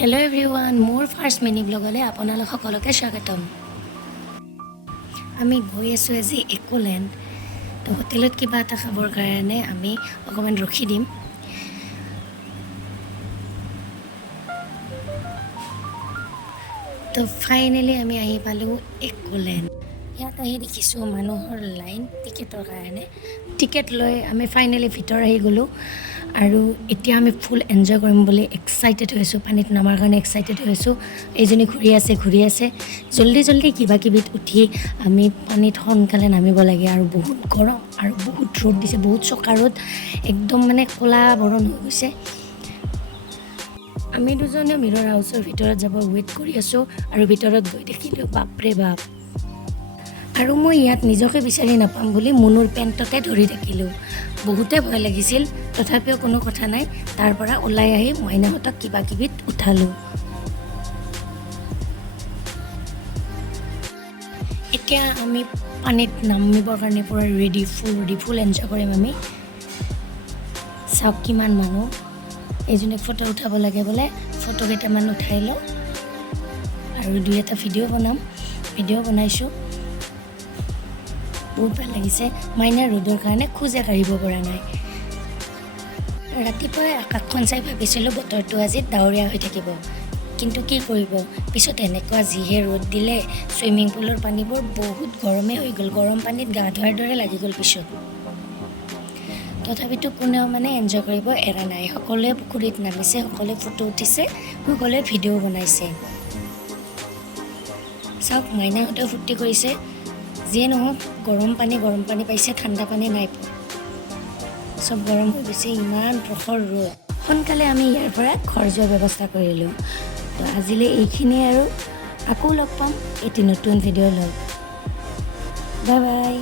Hello everyone, মোৰ first mini ব্লগলৈ আপোনালোক সকলোকে স্বাগতম। আমি গৈ আছোঁ আজি একোলেণ্ড। তো হোটেলত কিবা এটা খাবৰ কাৰণে আমি অকণমান ৰখি দিম। তো ফাইনেলি আমি আহি পালোঁ একোলেণ্ড। ইয়াত আহি দেখিছোঁ মানুহৰ লাইন টিকেটৰ কাৰণে। টিকেট লৈ আমি ফাইনেলি ভিতৰ আহি গ'লোঁ আৰু এতিয়া আমি ফুল এনজয় কৰিম বুলি এক্সাইটেড হৈ আছোঁ। পানীত নামাৰ কাৰণে এক্সাইটেড হৈ আছোঁ। এইজনী ঘূৰি আছে জল্দি কিবা কিবিত উঠি আমি পানীত সোনকালে নামিব লাগে। আৰু বহুত গৰম আৰু বহুত ৰ'দ দিছে, বহুত চোকা ৰ'দ, একদম মানে ক'লা বৰণ হৈ গৈছে। আমি দুজনে মিৰৰ হাউচৰ ভিতৰত যাব ৱেইট কৰি আছোঁ আৰু ভিতৰত গৈ দেখিলোঁ বাপৰে বাপ। আৰু মই ইয়াত নিজকে বিচাৰি নাপাম বুলি মুনুৰ পেণ্টতে ধৰি থাকিলোঁ। বহুতে ভয় লাগিছিল, তথাপিও কোনো কথা নাই। তাৰ পৰা ওলাই আহি মাইনাহঁতক কিবা কিবিত উঠালোঁ। এতিয়া আমি পানীত নামিবৰ কাৰণে পূৰা ৰেডি ফুল এনজয় কৰিম আমি। চাওক কিমান মানুহ। এইজনীক ফটো উঠাব লাগে বোলে, ফটো কেইটামান উঠাই লওঁ আৰু দুই এটা ভিডিঅ' বনাইছোঁ। বহুত ভাল লাগিছে। মাইনা ৰ'দৰ কাৰণে খোজে কাঢ়িব পৰা নাই। ৰাতিপুৱাই আকাশখন চাই ভাবিছিলোঁ বতৰটো আজি ডাৱৰীয়া হৈ থাকিব, কিন্তু কি কৰিব, পিছত এনেকুৱা যিহে ৰ'দ দিলে। চুইমিং পুলৰ পানীবোৰ বহুত গৰমেই হৈ গ'ল, গৰম পানীত গা ধোৱাৰ দৰে লাগি গ'ল পিছত। তথাপিতো কোনেও মানে এনজয় কৰিব এৰা নাই। সকলোৱে পুখুৰীত নামিছে, সকলোৱে ফটো উঠিছে, সকলোৱে ভিডিঅ' বনাইছে। চাওক মাইনাহঁতেও ফূৰ্তি কৰিছে। যিয়ে নহওক গৰম পানী পাইছে, ঠাণ্ডা পানী নাই পোৱা। চব গৰম হৈ গৈছে, ইমান প্ৰখৰ ৰ'দ। সোনকালে আমি ইয়াৰ পৰা ঘৰ যোৱাৰ ব্যৱস্থা কৰিলোঁ। তো আজিলৈ এইখিনিয়ে আৰু আকৌ লগ পাম এটি নতুন ভিডিঅ' লৈ। Bye bye.